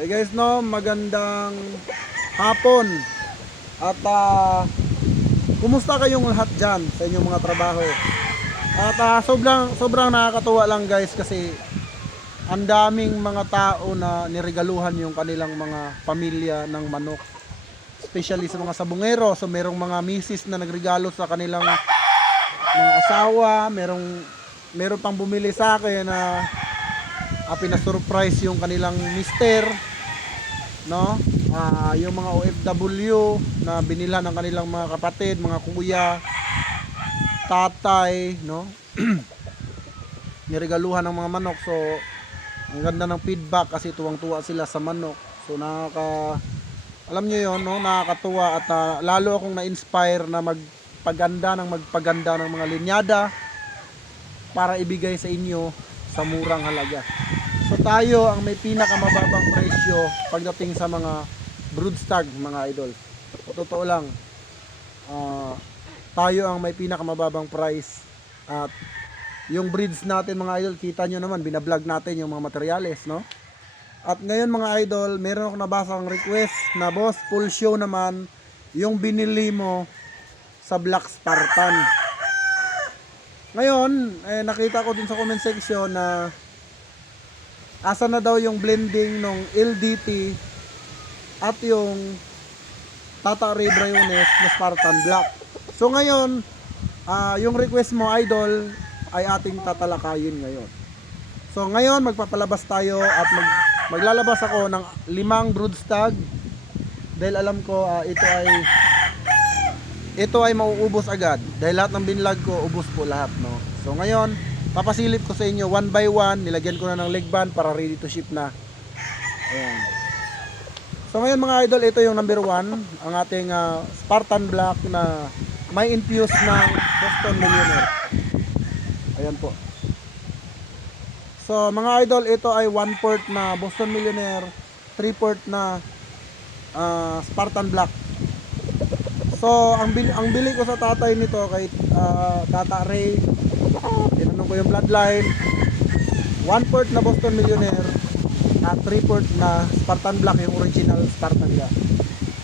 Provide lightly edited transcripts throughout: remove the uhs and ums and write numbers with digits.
Hey guys, no, magandang hapon. At kumusta kayong lahat dyan sa inyong mga trabaho? At sobrang nakakatuwa lang guys kasi ang daming mga tao na niregaluhan yung kanilang mga pamilya ng manok. Especially sa mga sabungero. So merong mga misis na nagregalo sa kanilang mga asawa. Meron pang bumili sa akin na pinasurprise yung kanilang mister, no? Yung mga OFW na binila ng kanilang mga kapatid, mga kuya, tatay, no? Niregaluhan ng mga manok. So ang ganda ng feedback kasi tuwang-tuwa sila sa manok. So alam niyo yon, no? Nakakatuwa at lalo akong na-inspire na magpaganda ng mga linyada para ibigay sa inyo sa murang halaga. So tayo ang may pinakamababang presyo pagdating sa mga broodstag, mga idol. Totoo lang, tayo ang may pinakamababang price. At yung breeds natin, mga idol, kita nyo naman, binablog natin yung mga materyales, no? At ngayon, mga idol, meron akong nabasang request na, boss, full show naman yung binili mo sa Black Spartan. Ngayon, nakita ko din sa comment section na asa na daw yung blending ng LDT at yung Tata Ray Briones na Spartan Black. So ngayon, yung request mo, idol, ay ating tatalakayin ngayon. So ngayon, magpapalabas tayo at maglalabas ako ng 5 broodstag dahil alam ko ito ay mauubos agad dahil lahat ng binlog ko ubos po lahat, no. So ngayon papasilip ko sa inyo one by one, nilagyan ko na ng leg band para ready to ship na. Ayan. So ngayon, mga idol, ito yung number 1, ang ating Spartan Black na may infuse ng Boston Millionaire. Ayan po. So mga idol, ito ay 1/4 na Boston Millionaire, 3/4 na Spartan Black. So ang bili ko sa tatay nito kay Tata Ray, tinanong ko yung bloodline, 1/4 na Boston Millionaire at 3/4 na Spartan Black, yung original Spartan Black.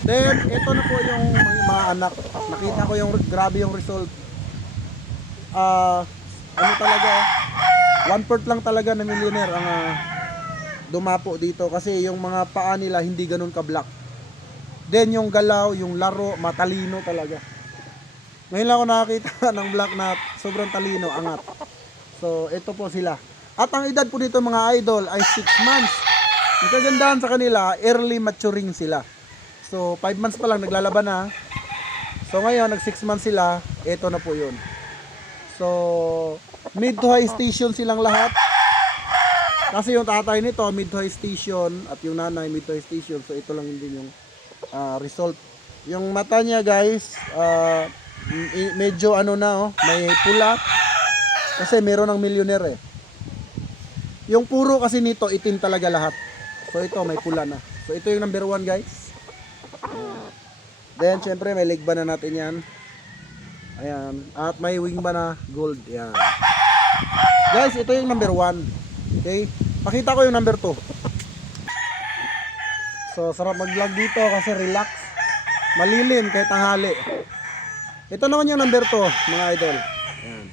Then ito na po yung mga anak. Nakita ko yung grabe yung result. Ano talaga, 1/4 lang talaga na millionaire ang dumapo dito kasi yung mga paa nila hindi ganun ka black. Then yung galaw, yung laro, matalino talaga. Ngayon lang ako nakakita ng black na sobrang talino, angat. So ito po sila. At ang edad po nito, mga idol, ay 6 months. Ang kagandahan sa kanila, early maturing sila. So 5 months pa lang naglalaban na. So ngayon, nag 6 months sila, ito na po yun. So mid to high station silang lahat. Kasi yung tatay nito mid to high station at yung nanay mid to high station. So ito lang din yung result. Yung mata niya, guys, medyo ano na, oh, may pula kasi meron ng millionaire eh. Yung puro kasi nito itim talaga lahat. So ito may pula na. So ito yung number 1, guys. Then syempre may leg band na natin yan. Ayan. At may wing band na gold. Ayan. Guys, ito yung number 1. Okay? Pakita ko yung number 2. So sarap mag-vlog dito kasi relax. Malilim kahit tanghali. Ito naman yung number 2, mga idol. Ayan.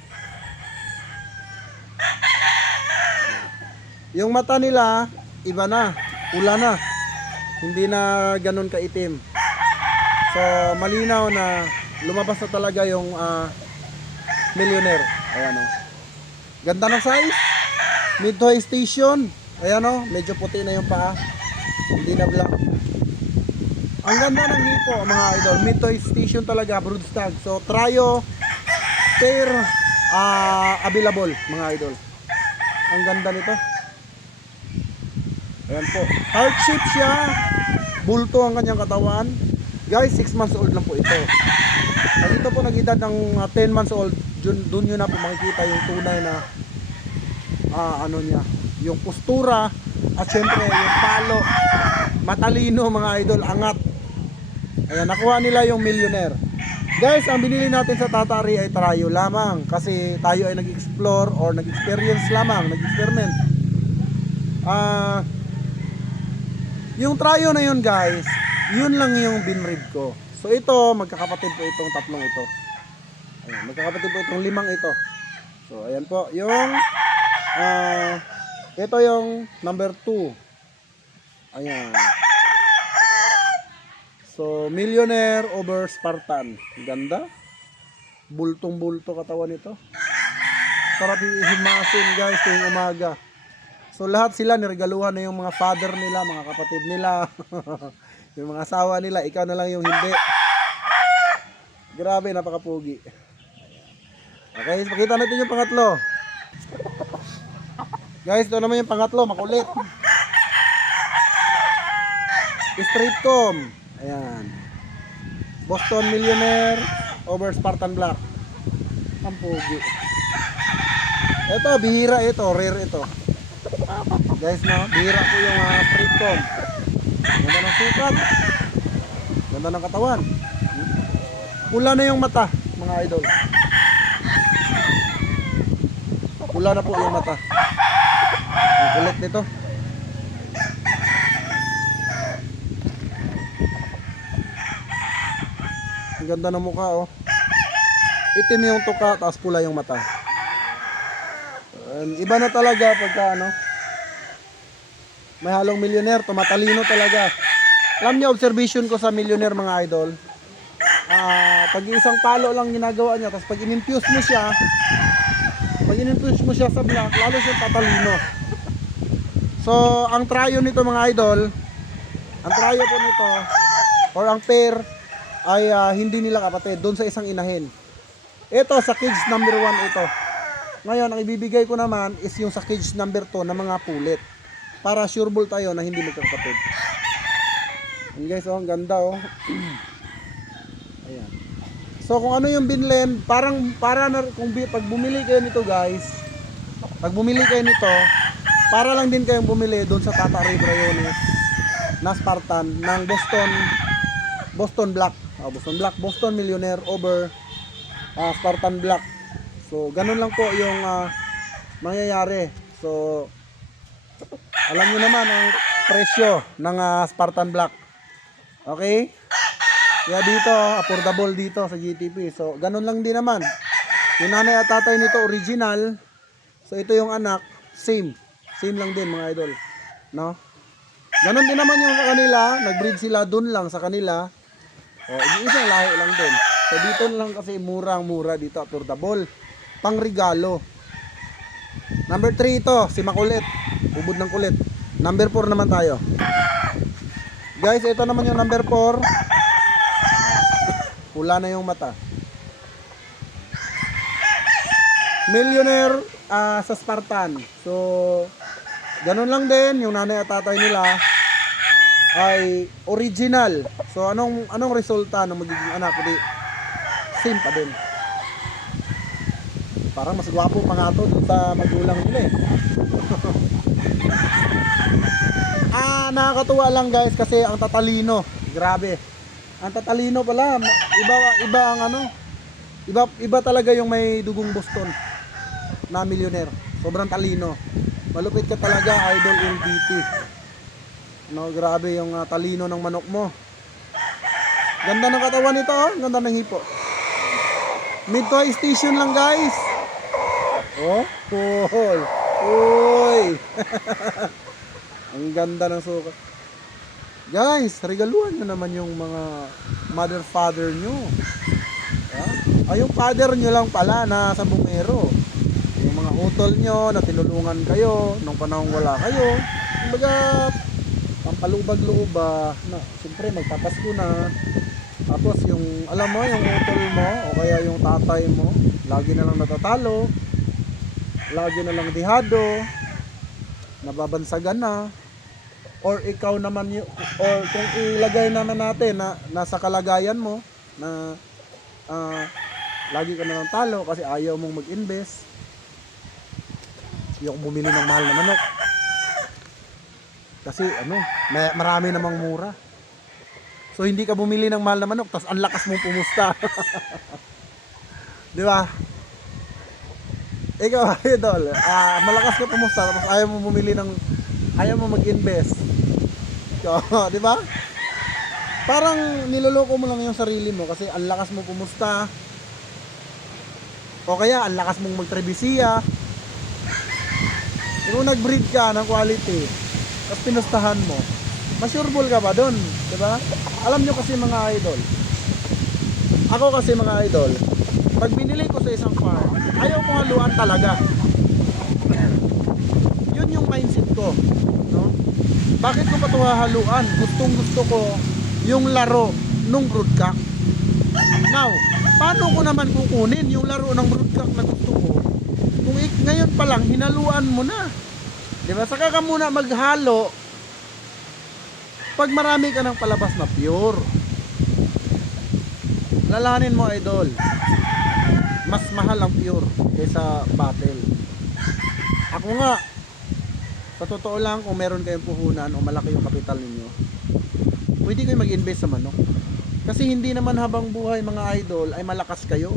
Yung mata nila, iba na. Pula na. Hindi na ganun kaitim. So malinaw na lumabas na talaga yung millionaire. Ayan o. Ganda ng size. Mid to high station. Ayan o. Medyo puti na yung paa. Hindi na black. Ang ganda ng hipo, mga idol. Mid to high station talaga. Broodstag. So tryo pair available, mga idol. Ang ganda nito. Ayan po. Heart shape siya. Bulto ang kanyang katawan. Guys, 6 months old lang po ito. Pag ito po nag-edad ng 10 months old, dun nyo na po makikita yung tunay na ano niya, yung postura at syempre yung palo, matalino, mga idol, angat. Ayan, nakuha nila yung millionaire. Guys, ang binili natin sa Tata Ray ay tryo lamang kasi tayo ay nag-explore or nag-experience lamang, nag-experiment. Yung tryo na yun guys, yun lang yung binread ko. So ito, magkakapatid po itong tatlong ito. Ayan, magkakapatid po itong limang ito. So ayan po, yung ito yung number 2. Ayan. So Millionaire over Spartan. Ganda. Bultong-bulto katawan nito. Sarap himasin guys tuwing umaga. So lahat sila niregaluhan na yung mga father nila, mga kapatid nila, yung mga asawa nila, ikaw na lang yung hindi. Grabe, napakapugi. Okay, pakita natin yung pangatlo. Guys, ito naman yung pangatlo, makulit. Straight comb. Ayan. Boston Millionaire over Spartan Black. Ang pugi. Ito, bihira ito, rare ito. Guys, no, bihira po yung straight comb. Ganda ng sukat. Ganda ng katawan. Pula na yung mata, mga idol. Pula na po yung mata. Ang kulit nito. Ang ganda ng mukha, oh. Itim yung tuka, tapos pula yung mata. Iba na talaga pagka ano, may halong millionaire, tumatalino talaga. Alam niyo, observation ko sa millionaire mga idol, pag isang palo lang ginagawa niya, tapos pag in-infuse mo siya sa black, lalo siya tatalino. So ang tryo nito mga idol, ang tryo po nito or ang pair ay hindi nila kapatid, doon sa isang inahin. Ito sa cage number 1 ito. Ngayon ang ibibigay ko naman is yung sa cage number 2 na mga pulit, para sure ball tayo na hindi magkakapatid. Ayan guys, oh, ang ganda, oh. Ayan. So kung ano yung binlend, para na, pag bumili kayo nito guys, para lang din kayong bumili doon sa Tata Ray Brayones na Spartan ng Boston Black. Boston Millionaire over Spartan Black. So ganun lang po yung mangyayari. So alam niyo naman ang presyo ng Spartan Black. Okay? Kaya dito, affordable dito sa GTP. So, ganun lang din naman. Yung nanay at tatay nito, original. So, ito yung anak, same. Same lang din, mga idol. No? Ganun din naman yung sa kanila. Nag-breed sila dun lang sa kanila. O, isang lahi lang din. So, dito lang kasi murang-mura dito, affordable. Pang regalo. Number 3 ito, si Makulit. Ubod ng kulit. Number 4 naman tayo. Guys, ito naman yung number 4. Pula na yung mata. Millionaire sa Spartan. So, ganun lang din. Yung nanay at tatay nila ay original. So, anong resulta ng magiging anak? Kundi, same pa din. Parang mas gwapo pa nga ito sa magulang nila eh. Nakakatuwa lang guys kasi ang tatalino, grabe. Ang tatalino pala, iba ang ano. Iba talaga yung may dugong Boston na millionaire. Sobrang talino. Malupit ka talaga, idol LBT. No, grabe yung talino ng manok mo. Ganda ng katawan nito, oh. Ganda ng hipo. Mid to high station lang guys. Oh, cool. Uy. Ang ganda ng sukat. Guys, regaluhan nyo naman yung mga mother father nyo. Yung father nyo lang pala na sa bumero. Yung mga utol nyo na tinulungan kayo nung panahon wala kayo. Kumbaga, pampalubag-loob na siyempre magpapasko na. Tapos yung alam mo yung utol mo o kaya yung tatay mo lagi na lang natatalo, lagi na lang dihado, nababansagan na. Or ikaw naman or kung ilagay naman natin na nasa kalagayan mo na lagi ka na lang talo kasi ayaw mong mag-invest, ayaw bumili ng mahal na manok kasi marami namang mura. So hindi ka bumili ng mahal na manok tapos ang lakas mong pumusta. Di ba? Ikaw, idol, malakas ka pumusta tapos ayaw mo mag-invest. ka, di ba? Parang niloloko mo lang yung sarili mo kasi ang lakas mo pumusta. O kaya ang lakas mong magtrebisiya. Kung nag-breed ka ng quality, tapos pinustahan mo, masureball ka ba doon? Di ba? Alam nyo kasi mga idol, ako kasi mga idol, pag binili ko sa isang farm, ayaw ko haluan talaga. Yun yung mindset ko, no? Bakit ko pa ito hahaluan? Gustong gusto ko yung laro nung broodcock. Now, paano ko naman kukunin yung laro ng broodcock na gusto ko kung ngayon pa lang hinaluan mo na? Diba? Saka ka muna maghalo pag marami ka ng palabas na pure. Lalahanin mo idol, mas mahal ang pure kaysa battle. Ako nga, sa totoo lang, kung meron kayong puhunan o malaki yung kapital ninyo, pwede kayo mag-invest sa manok. Kasi hindi naman habang buhay mga idol ay malakas kayo.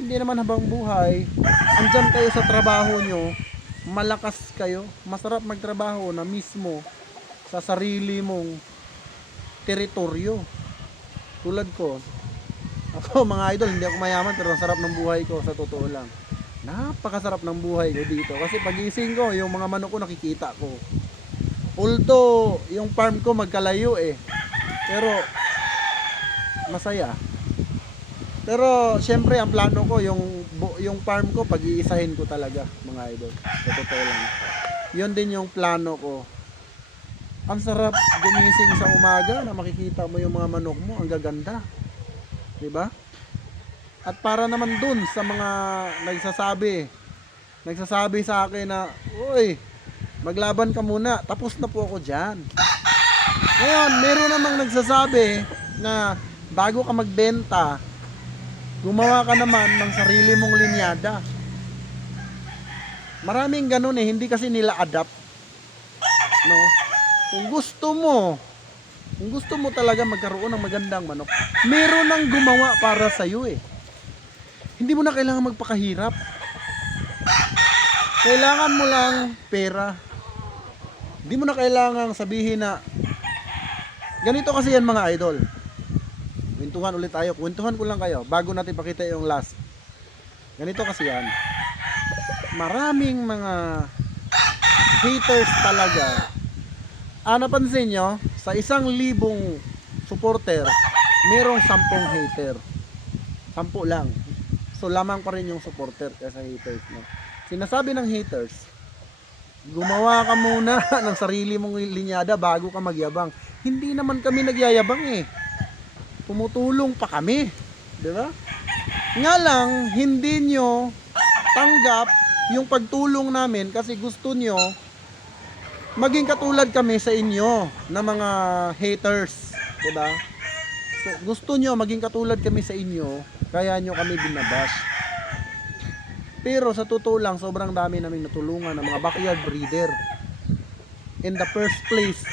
Hindi naman habang buhay andyan kayo sa trabaho nyo, malakas kayo. Masarap magtrabaho na mismo sa sarili mong teritoryo. Tulad ko, ako mga idol, hindi ako mayaman pero ang sarap ng buhay ko, sa totoo lang. Napakasarap ng buhay ko dito kasi pagising ko, yung mga manok ko nakikita ko. Although yung farm ko magkalayo pero masaya. Pero syempre ang plano ko yung farm ko pag-iisahin ko talaga mga idol. Sa totoo lang. Yun din yung plano ko. Ang sarap gumising sa umaga na makikita mo yung mga manok mo, ang gaganda. 'Di ba? At para naman dun sa mga nagsasabi sa akin na, "Uy, maglaban ka muna." Tapos na po ako diyan. Ngayon, meron namang nagsasabi na bago ka magbenta, gumawa ka naman ng sarili mong linyada. Maraming ganun hindi kasi nila adapt. No? Kung gusto mo talaga magkaroon ng magandang manok, meron nang gumawa para sa iyo Hindi mo na kailangan magpakahirap. Kailangan mo lang pera. Hindi mo na kailangan sabihin na ganito kasi yan mga idol. Kwentuhan ulit tayo. Kwentuhan ko lang kayo bago natin pakita yung last. Ganito kasi yan. Maraming mga haters talaga. Napansin nyo, sa 1,000 supporter, merong 10 hater. 10 lang. So lamang pa rin yung supporter kaysa haters. No? Sinasabi ng haters, gumawa ka muna ng sarili mong linyada bago ka magyabang. Hindi naman kami nagyayabang Tumutulong pa kami. Diba? Nga lang, hindi nyo tanggap yung pagtulong namin kasi gusto nyo maging katulad kami sa inyo na mga haters. Diba? So, gusto nyo maging katulad kami sa inyo, kaya nyo kami binabash. Pero sa totoo lang, sobrang dami namin natulungan ng mga backyard breeder. In the first place,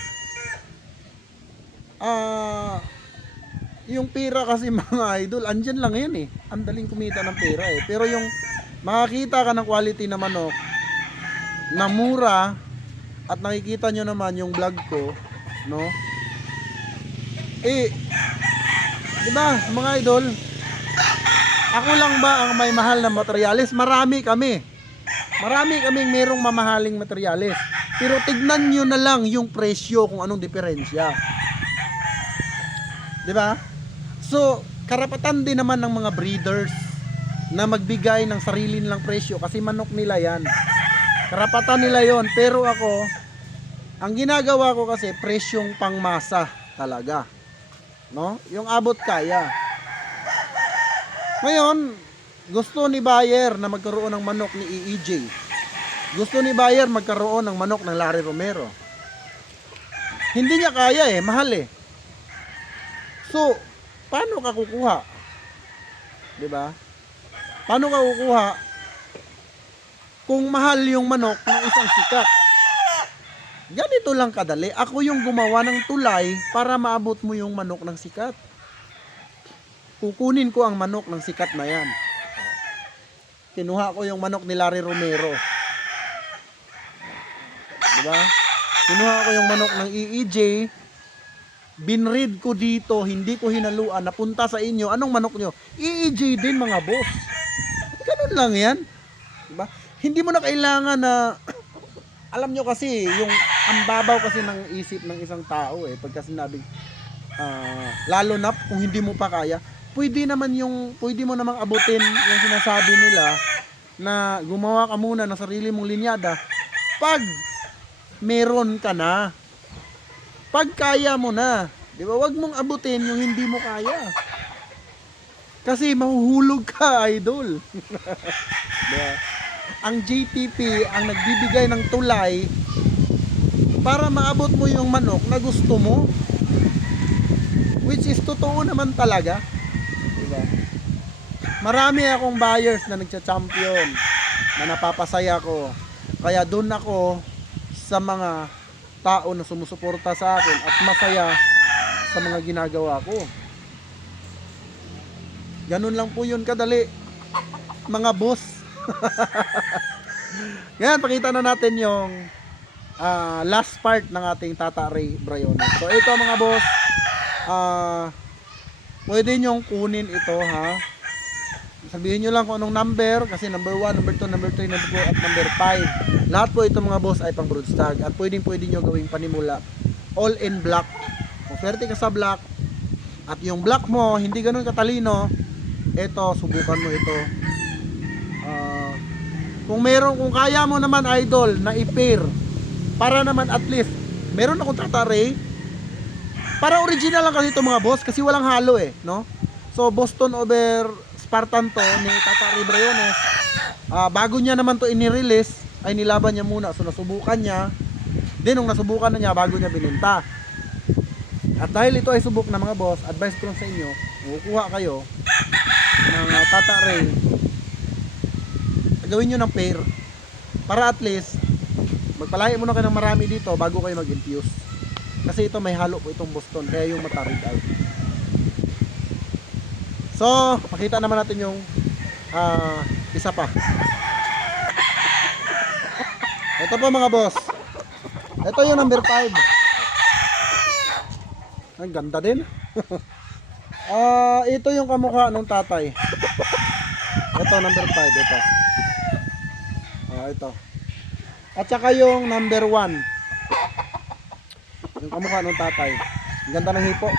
yung pera kasi mga idol, andyan lang yan Ang daling kumita ng pera Pero yung makakita ka ng quality na manok na mura, at nakikita nyo naman yung vlog ko, no? Diba mga idol, ako lang ba ang may mahal na materyales? Marami kaming merong mamahaling materyales. Pero tignan nyo na lang yung presyo kung anong diferensya. Diba? So, karapatan din naman ng mga breeders na magbigay ng sarili nilang presyo kasi manok nila yan. Karapatan nila yon. Pero ako, ang ginagawa ko kasi presyong pangmasa talaga. No? Yung abot kaya. Ngayon, gusto ni buyer na magkaroon ng manok ni EEJ. Gusto ni buyer magkaroon ng manok ng Larry Romero. Hindi niya kaya mahal So, paano ka kukuha? 'Di ba? Paano ka kukuha kung mahal yung manok ng isang sikat? Ganito lang kadali. Ako yung gumawa ng tulay para maabot mo yung manok ng sikat. Kukunin ko ang manok ng sikat na yan. Kinuha ko yung manok ni Larry Romero. Diba? Kinuha ko yung manok ng EEJ. binread ko dito, hindi ko hinaluan, napunta sa inyo, anong manok nyo? EEJ din mga boss. Ganun lang yan. Diba? Hindi mo na kailangan na, alam nyo kasi, ang babaw kasi ng isip ng isang tao pagka sinabing, lalo na kung hindi mo pa kaya, pwede mo namang abutin yung sinasabi nila na gumawa ka muna ng sarili mong linyada pag meron ka na. Pag kaya mo na, di ba? Wag mong abutin yung hindi mo kaya. Kasi mahuhulog ka, idol. Diba? Ang JTP ang nagbibigay ng tulay para maabot mo yung manok na gusto mo. Which is totoo naman talaga. Diba? Marami akong buyers na nagcha-champion, na napapasaya ko. Kaya doon ako sa mga tao na sumusuporta sa akin at masaya sa mga ginagawa ko. Ganun lang po yun kadali, mga boss. Ngayon, pakita na natin yung last part ng ating Tata Ray Briones. So ito mga boss, pwede nyong kunin ito ha. Sabihin nyo lang kung anong number, kasi number 1, number 2, number 3, number 4 at number 5. Lahat po ito mga boss ay pang broodstag at pwede nyo gawing panimula all in black. Kung swerte ka sa black at yung black mo hindi ganun katalino, ito, subukan mo ito. Kung kaya mo naman idol na i-pair para naman at least meron akong Tata Ray para original lang kasi ito mga boss, kasi walang halo no? So Boston over Spartan to ni Tata Ray Briones. Bago niya naman to inirelease ay nilaban niya muna, so nasubukan niya. Then nung nasubukan na niya, bago niya bininta. At dahil ito ay subok na mga boss, advice ko lang sa inyo, kukuha kayo ng Tata Ray, gawin nyo ng pair para at least magpalahi muna kayo ng marami dito bago kayo mag-infuse, kasi ito may halo po itong Boston, kaya yung mata red out. So makita naman natin yung isa pa. Ito po mga boss, ito yung number 5. Ang ganda din. Ito yung kamukha ng tatay. Ito number 5 ito. Ito. At saka yung number 1. Yung kamukha ng tatay. Ang ganda ng hipo.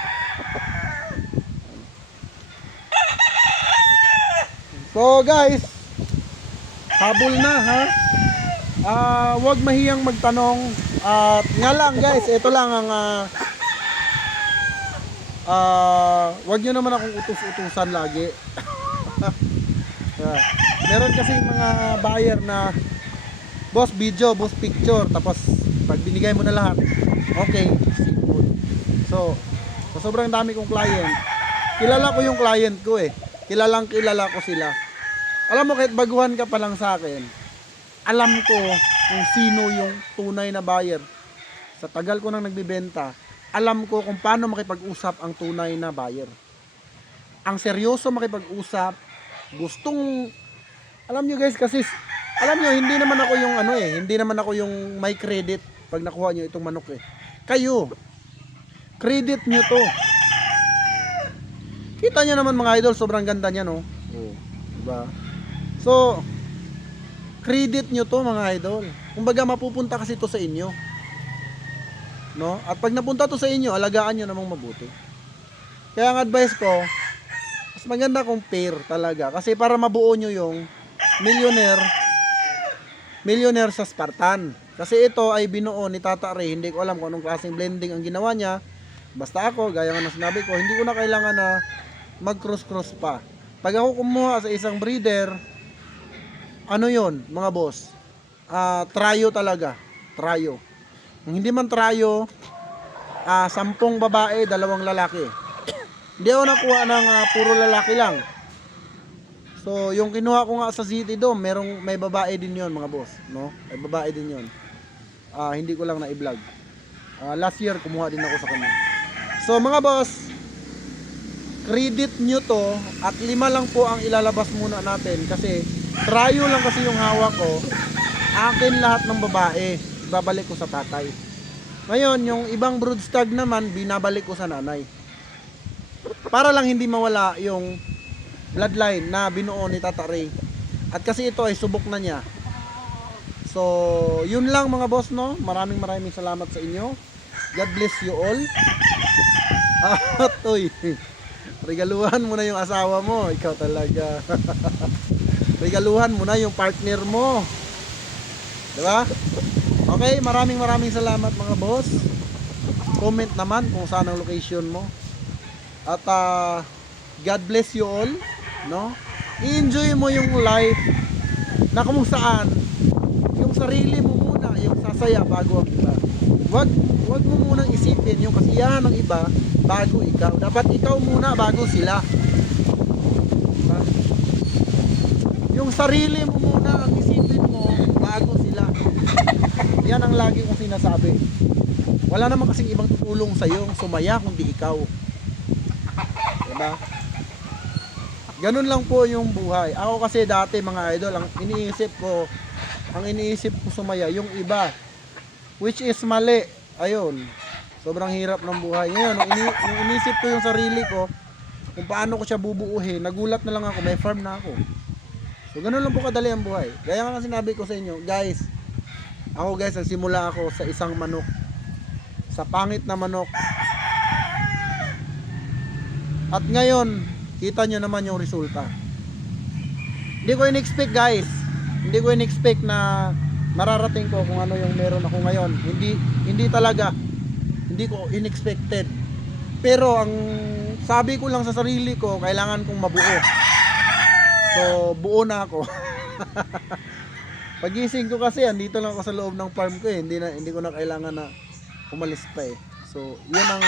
So guys, habol na ha. Huwag mahiyang magtanong. At nga lang guys, ito lang ang wag nyo naman akong utus-utusan lagi. Meron kasi mga buyer na boss video, boss picture, tapos pag binigay mo na lahat, okay, simple. So sobrang dami kong client. Kilala ko yung client ko kilala ko sila. Alam mo, kahit baguhan ka pa lang sa akin, alam ko kung sino yung tunay na buyer. Sa tagal ko nang nagbibenta, alam ko kung paano makipag-usap ang tunay na buyer. Ang seryoso makipag-usap, gustong, alam nyo guys, kasi alam nyo, hindi naman ako yung hindi naman ako yung may credit pag nakuha nyo itong manok Kayo, credit nyo to. Kita nyo naman mga idol, sobrang ganda niya, no? Diba? So, credit nyo to mga idol. Kumbaga mapupunta kasi to sa inyo, no? At pag napunta to sa inyo, alagaan nyo namang mabuti. Kaya ang advice ko, mas maganda kung pair talaga, kasi para mabuo nyo yung millionaire sa Spartan. Kasi ito ay binuo ni Tata Ray. Hindi ko alam kung anong klaseng blending ang ginawa niya. Basta ako, gaya nga ng sinabi ko, hindi ko na kailangan na mag cross pa. Pag ako kumuha sa isang breeder, ano yon mga boss, tryo talaga, tryo. Kung hindi man tryo, 10 babae, 2 lalaki. Hindi ako nakuha ng puro lalaki lang. So yung kinuha ko nga sa City Dome, may babae din yon mga boss, no? May babae din yon. Hindi ko lang na i-vlog. Last year kumuha din ako sa kanya. So mga boss, credit nyo to, at 5 lang po ang ilalabas muna natin, kasi tryo lang kasi yung hawak ko. Akin lahat ng babae, babalik ko sa tatay. Ngayon, yung ibang broodstag naman, binabalik ko sa nanay. Para lang hindi mawala yung bloodline na binuo ni Tata Ray. At kasi ito ay subok na niya. So, yun lang mga boss, no? Maraming salamat sa inyo. God bless you all. At, uy, regaluhan mo na yung asawa mo. Ikaw talaga. Regaluhan mo na yung partner mo. Diba? Okay, maraming salamat mga boss. Comment naman kung saan ang location mo. At God bless you all, no? I-enjoy mo yung life na kung saan yung sarili mo muna yung sasaya bago ang iba. Wag mo munang isipin yung kasiyahan ng iba bago ikaw. Dapat ikaw muna bago sila. Diba? Yung sarili mo muna ang isipin mo bago sila. Yan ang lagi kong sinasabi. Wala naman kasing ibang tutulong sa iyo sumaya kundi ikaw. Diba? Ganun lang po yung buhay. Ako kasi dati mga idol, ang iniisip ko sumaya yung iba, which is mali. Ayun, sobrang hirap ng buhay. Ngayon, nung inisip ko yung sarili ko, kung paano ko siya bubuuhin, nagulat na lang ako, may farm na ako. So ganun lang po kadali ang buhay. Gaya nga sinabi ko sa inyo, guys, nagsimula ako sa isang manok, sa pangit na manok. At ngayon, kita nyo naman yung resulta. Hindi ko in-expect guys. Hindi ko in-expect na mararating ko kung ano yung meron ako ngayon. Hindi talaga. Hindi ko in-expected. Pero ang sabi ko lang sa sarili ko, kailangan kong mabuo. So, buo na ako. Pagising ko kasi, andito lang ako sa loob ng farm ko eh. Hindi ko na kailangan na umalis pa eh. So, yun ang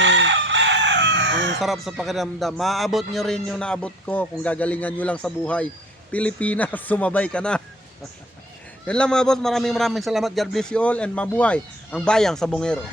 sarap sa pakiramdam. Maabot nyo rin yung naabot ko kung gagalingan nyo lang sa buhay. Pilipinas, sumabay ka na. Yan lang mga boss, maraming salamat. God bless you all and mabuhay ang bayang Sabongero.